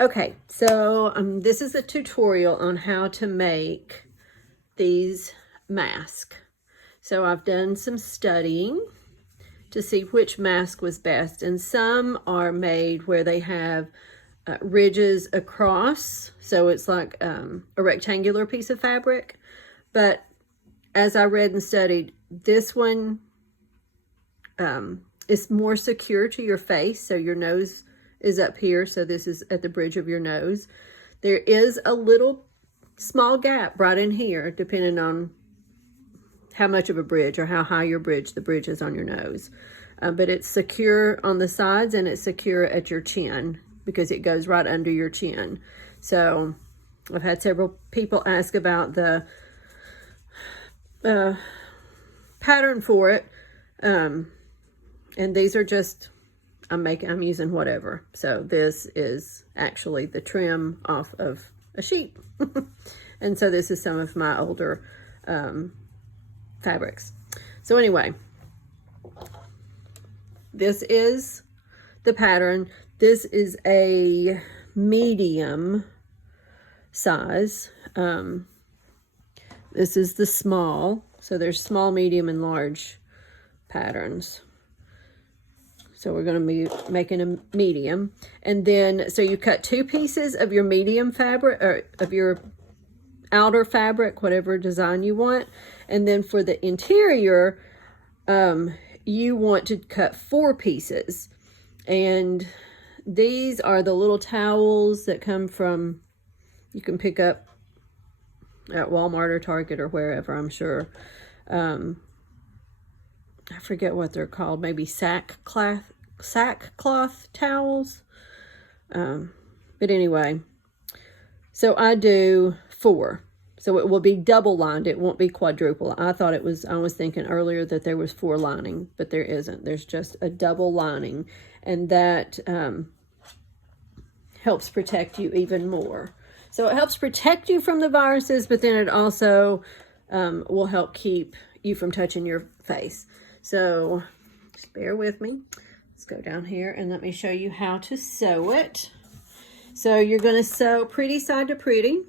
Okay, so this is a tutorial on how to make these masks. So I've done some studying to see which mask was best, and some are made where they have ridges across, so it's like a rectangular piece of fabric. But as I read and studied, this one is more secure to your face, so your nose is up here, so this is at the bridge of your nose. There is a little small gap right in here, depending on how much of a bridge or how high the bridge is on your nose. But it's secure on the sides and it's secure at your chin because it goes right under your chin. So I've had several people ask about the pattern for it. And these are just, I'm using whatever. So this is actually the trim off of a sheep. And so this is some of my older fabrics. So anyway, this is the pattern. This is a medium size. This is the small. So there's small, medium, and large patterns. So we're going to be making a medium. And then, so you cut 2 pieces of your medium fabric, or of your outer fabric, whatever design you want. And then for the interior, you want to cut 4 pieces. And these are the little towels that come from, you can pick up at Walmart or Target or wherever, I'm sure. I forget what they're called, maybe sackcloth towels. But anyway, so I do 4. So it will be double lined. It won't be quadruple. I was thinking earlier that there was 4 lining, but there isn't. There's just a double lining. And that helps protect you even more. So it helps protect you from the viruses, but then it also will help keep you from touching your face. So just bear with me. Let's go down here and let me show you how to sew it. So you're going to sew pretty side to pretty.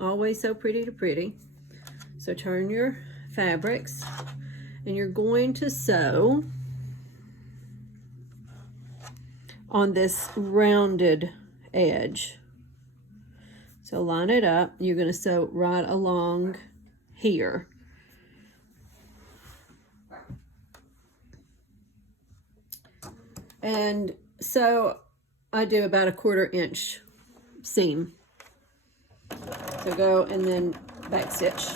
Always sew pretty to pretty. So turn your fabrics and you're going to sew on this rounded edge. So line it up. You're going to sew right along here. And so I do about a 1/4 inch seam. So go and then back stitch.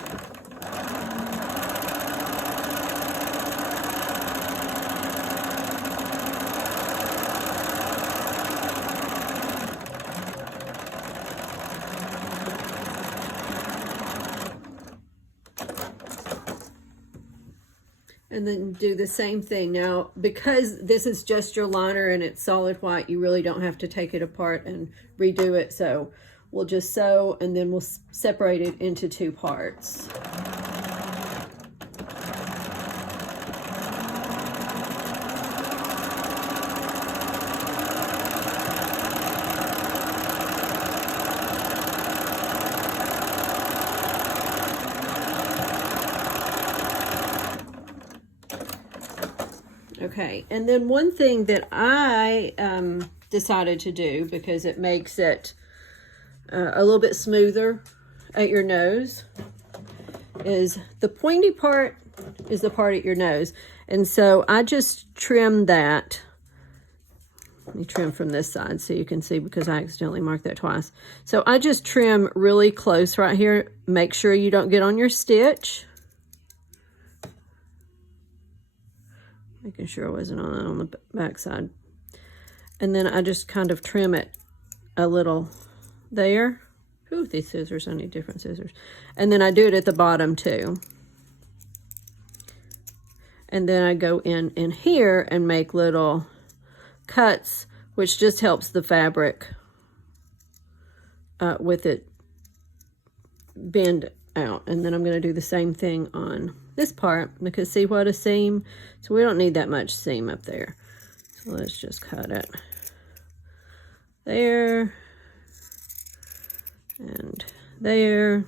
And then do the same thing. Now, because this is just your liner and it's solid white, you really don't have to take it apart and redo it. So we'll just sew and then we'll separate it into 2 parts. Okay, and then one thing that I decided to do, because it makes it a little bit smoother at your nose, is the pointy part is the part at your nose. And so I just trim that. Let me trim from this side so you can see, because I accidentally marked that twice. So I just trim really close right here. Make sure you don't get on your stitch. Making sure I wasn't on the back side. And then I just kind of trim it a little there. Ooh, these scissors, I need different scissors. And then I do it at the bottom too. And then I go in here and make little cuts, which just helps the fabric with it bend out. And then I'm going to do the same thing on this part, because see what a seam? So we don't need that much seam up there. So let's just cut it there. and there,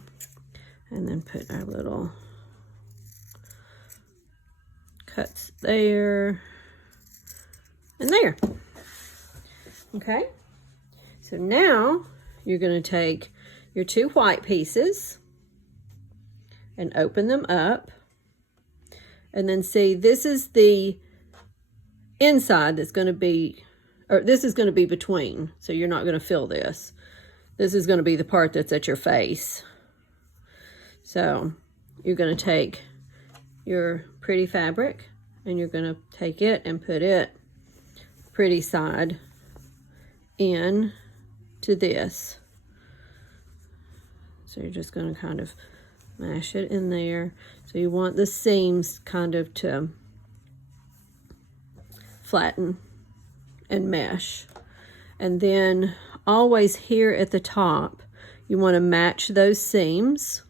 and then put our little cuts there and there. Okay, so now you're going to take your 2 white pieces and open them up, and then see, this is the inside that's going to be, or this is going to be between, so you're not going to fill this. This is going to be the part that's at your face. So you're going to take your pretty fabric and you're going to take it and put it pretty side in to this. So you're just going to kind of mash it in there. So you want the seams kind of to flatten and mesh. And then always here at the top, you want to match those seams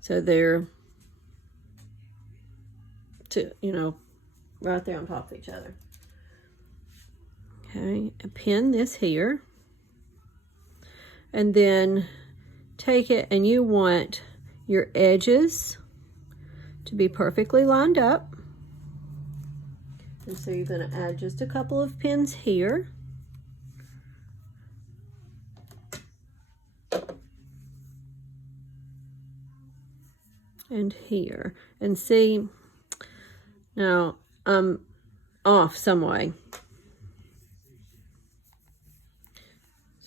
so they're right there on top of each other. Okay, and pin this here, and then take it, and you want your edges to be perfectly lined up. And so you're going to add just a couple of pins here. And here. And see, now I'm off some way.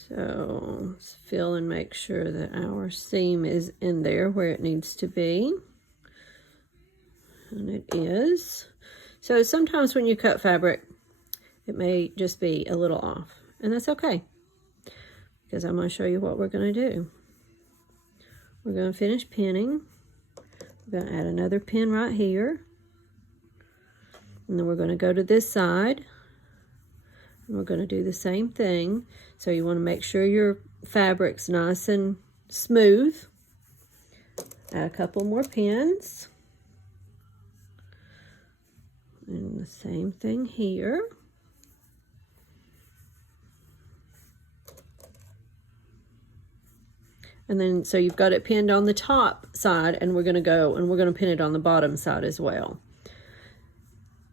So let's feel and make sure that our seam is in there where it needs to be. And it is. So sometimes when you cut fabric, it may just be a little off. And that's okay, because I'm going to show you what we're going to do. We're going to finish pinning. We're going to add another pin right here. And then we're going to go to this side. And we're going to do the same thing. So you want to make sure your fabric's nice and smooth. Add a couple more pins. And the same thing here. And then, so you've got it pinned on the top side, and we're going to go and we're going to pin it on the bottom side as well.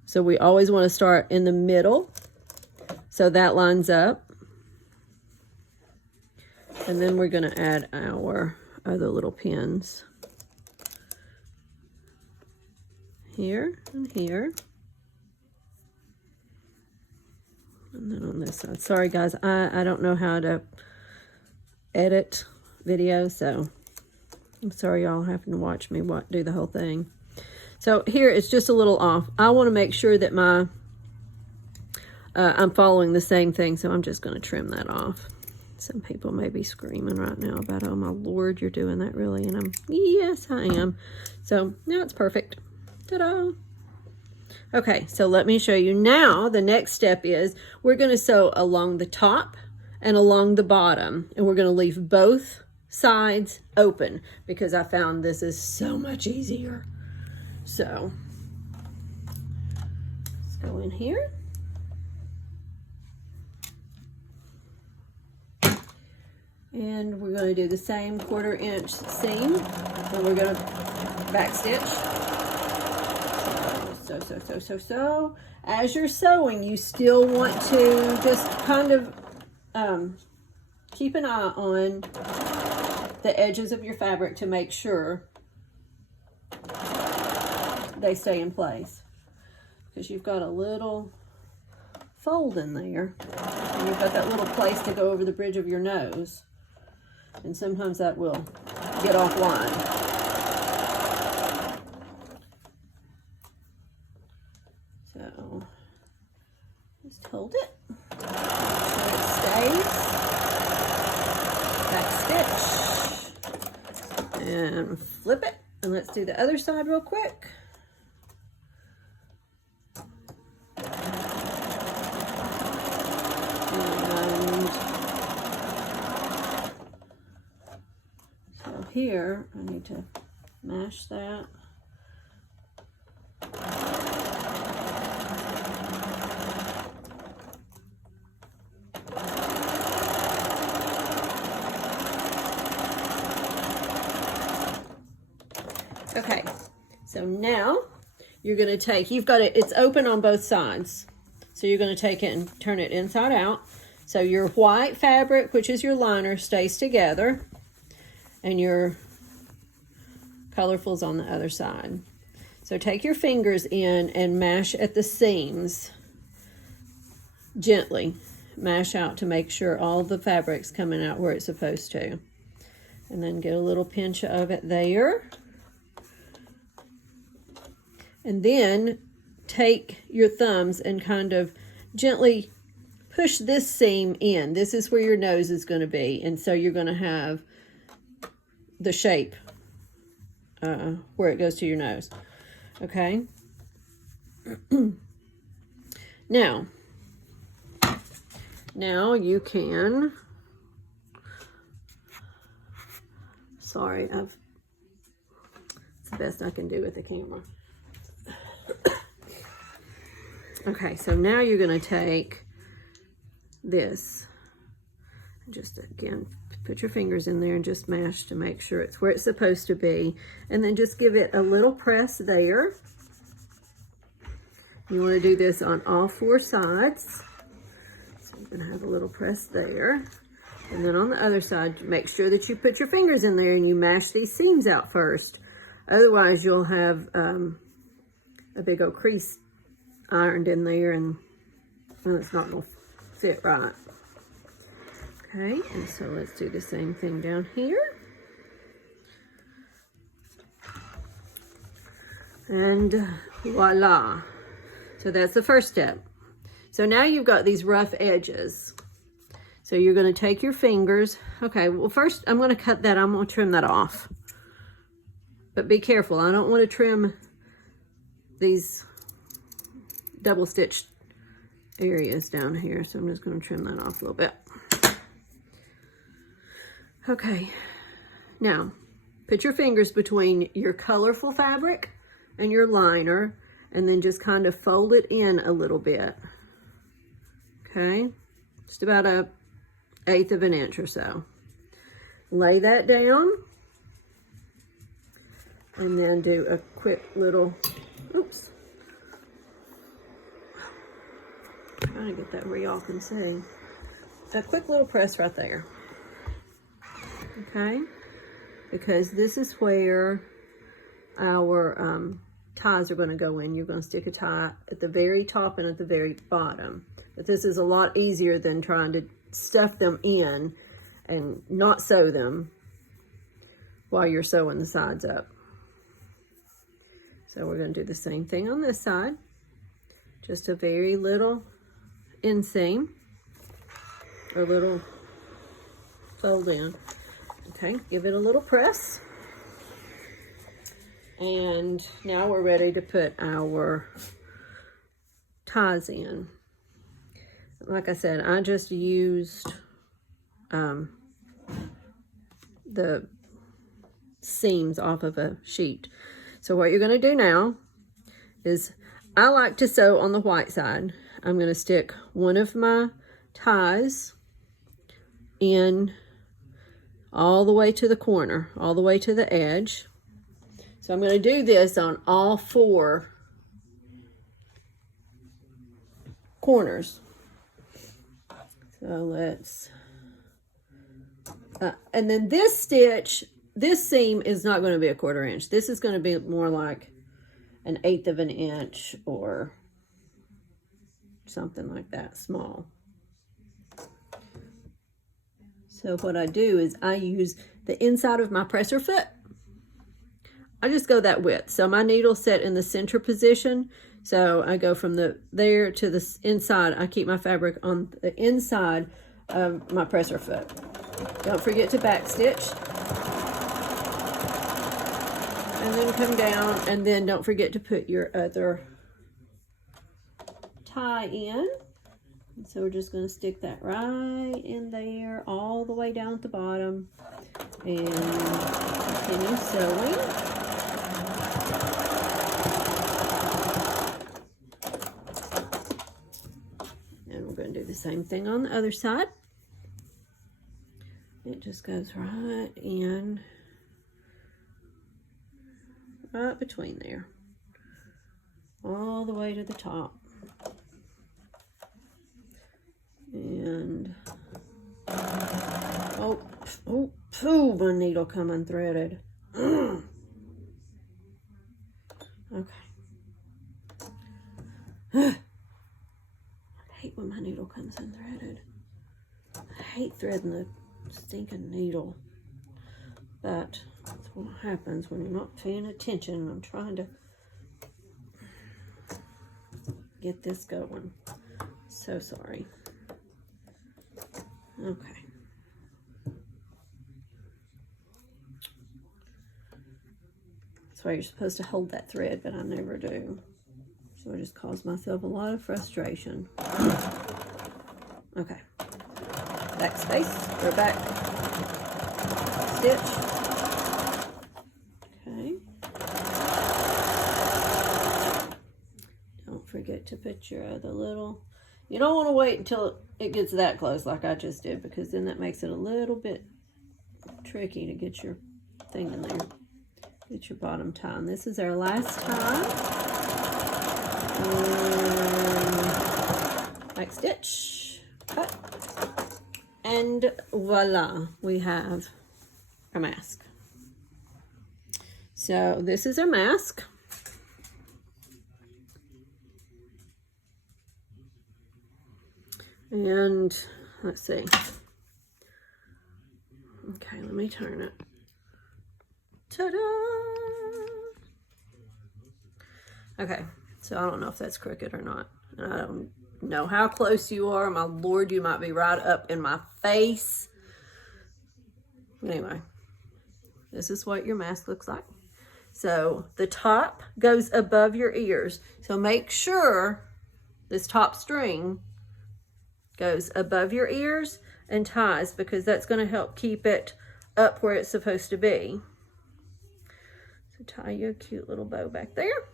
So we always want to start in the middle, so that lines up. And then we're going to add our other little pins here and here. And then on this side. Sorry guys, I don't know how to edit video, so I'm sorry y'all having to watch me do the whole thing. So here it's just a little off. I want to make sure that my I'm following the same thing, so I'm just going to trim that off. Some people may be screaming right now about, oh my Lord, you're doing that really? And yes, I am. So now it's perfect. Ta-da! Okay, so let me show you now. The next step is we're going to sew along the top and along the bottom, and we're going to leave both sides open because I found this is so much easier. So let's go in here. And we're going to do the same 1/4 inch seam, and we're going to back stitch. So. As you're sewing, you still want to just kind of keep an eye on the edges of your fabric to make sure they stay in place. Because you've got a little fold in there, and you've got that little place to go over the bridge of your nose. And sometimes that will get offline. So just hold it so it stays. Back stitch and flip it. And let's do the other side real quick. Here, I need to mash that. Okay, so now you're going to take, you've got it, it's open on both sides. So you're going to take it and turn it inside out. So your white fabric, which is your liner, stays together. And your colorful's on the other side. So take your fingers in and mash at the seams. Gently mash out to make sure all the fabric's coming out where it's supposed to. And then get a little pinch of it there. And then take your thumbs and kind of gently push this seam in. This is where your nose is going to be. And so you're going to have the shape where it goes to your nose. Okay. Now you can, sorry, it's the best I can do with the camera. Okay, so now you're going to take this, just again, put your fingers in there and just mash to make sure it's where it's supposed to be. And then just give it a little press there. You want to do this on all 4 sides. So you're going to have a little press there. And then on the other side, make sure that you put your fingers in there and you mash these seams out first. Otherwise, you'll have a big old crease ironed in there and it's not going to fit right. Okay, and so let's do the same thing down here. And voila. So that's the first step. So now you've got these rough edges. So you're going to take your fingers. Okay, well first I'm going to cut that. I'm going to trim that off. But be careful. I don't want to trim these double stitched areas down here. So I'm just going to trim that off a little bit. Okay, now put your fingers between your colorful fabric and your liner and then just kind of fold it in a little bit. Okay, just about 1/8 of an inch or so. Lay that down and then do a quick little, oops. Trying to get that where y'all can see. A quick little press right there. Okay, because this is where our ties are going to go in. You're going to stick a tie at the very top and at the very bottom. But this is a lot easier than trying to stuff them in and not sew them while you're sewing the sides up. So we're going to do the same thing on this side. Just a very little inseam, or little fold in. Okay, give it a little press. And now we're ready to put our ties in. Like I said, I just used the seams off of a sheet. So what you're going to do now is, I like to sew on the white side. I'm going to stick one of my ties in all the way to the corner, all the way to the edge. So I'm going to do this on all 4 corners. So let's, and then this stitch, this seam is not going to be 1/4 inch. This is going to be more like 1/8 of an inch or something like that, small. So what I do is I use the inside of my presser foot. I just go that width. So my needle's set in the center position. So I go from there to the inside. I keep my fabric on the inside of my presser foot. Don't forget to back stitch. And then come down, and then don't forget to put your other tie in. So we're just going to stick that right in there, all the way down at the bottom, and continue sewing. And we're going to do the same thing on the other side. It just goes right in right between there, all the way to the top. And oh, my needle come unthreaded. Okay. I hate when my needle comes unthreaded. I hate threading the stinking needle. But that's what happens when you're not paying attention. I'm trying to get this going. So sorry. Okay. That's why you're supposed to hold that thread, but I never do. So I just cause myself a lot of frustration. Okay. Back space, or back stitch. Okay. Don't forget to put your other little... You don't want to wait until it gets that close like I just did, because then that makes it a little bit tricky to get your thing in there. Get your bottom tie. And this is our last tie. Back stitch, cut, and voila, we have our mask. So this is our mask. And let's see. Okay, let me turn it. Ta-da! Okay, so I don't know if that's crooked or not. I don't know how close you are. My Lord, you might be right up in my face. Anyway, this is what your mask looks like. So the top goes above your ears. So make sure this top string goes above your ears and ties, because that's going to help keep it up where it's supposed to be. So tie your cute little bow back there.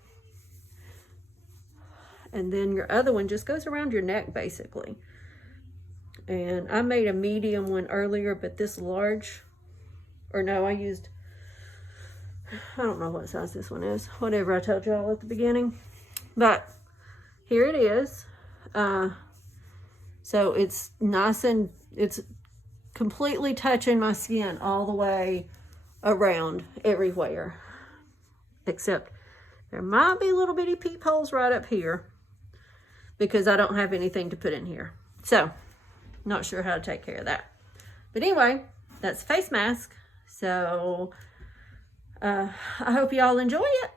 And then your other one just goes around your neck basically. And I made a medium one earlier, but this large, or no, I don't know what size this one is. Whatever I told y'all at the beginning. But here it is. So it's nice and it's completely touching my skin all the way around everywhere. Except there might be little bitty peepholes right up here because I don't have anything to put in here. So, not sure how to take care of that. But anyway, that's face mask. So, I hope y'all enjoy it.